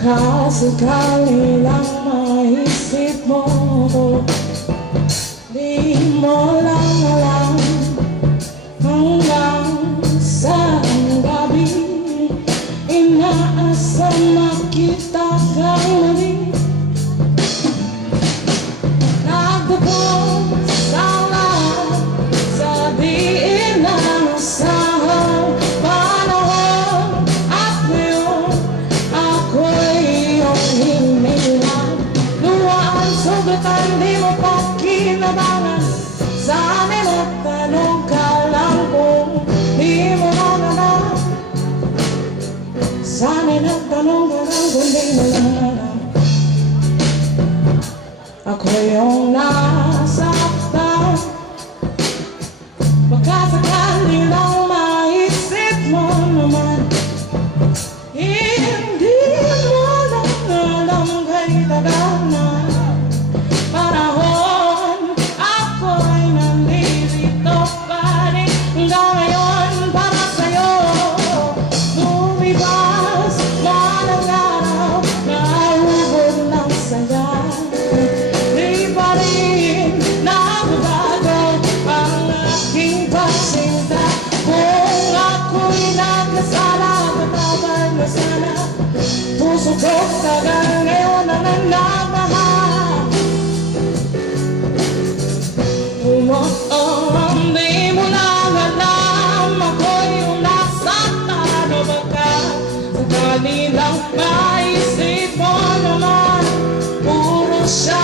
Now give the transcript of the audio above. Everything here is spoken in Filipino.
Baka sakali lang maisip mo, di mo lang alam hanggang sa gabi inaasam makita kang muli. Nagbubuo sana sa diin ng sahang panahon at ngayon ako'y iyong hinilang luwaan, sugatan di mo pa kinabangan. Sana magtanong ka lang kung di mo na naman. Sana nagtanong ka lang kung di mo na naman. Ako yung nasaktan, baka sakali lang maisip mo naman. Hindi mo lang alam kay tagal na panahon ako'y nandito pa rin hanggang ngayon para sa'yo. Lumibas man ang araw, nahubog ng saya. Di pa rin nababago ang aking pagsinta. Kung ako'y nagkasala, patawad mo sana. Puso ko tagal ngayon na nanamahal. Di mo lang alam ako'y yung nasaktan, o baka sakali lang maisip mo naman puro siya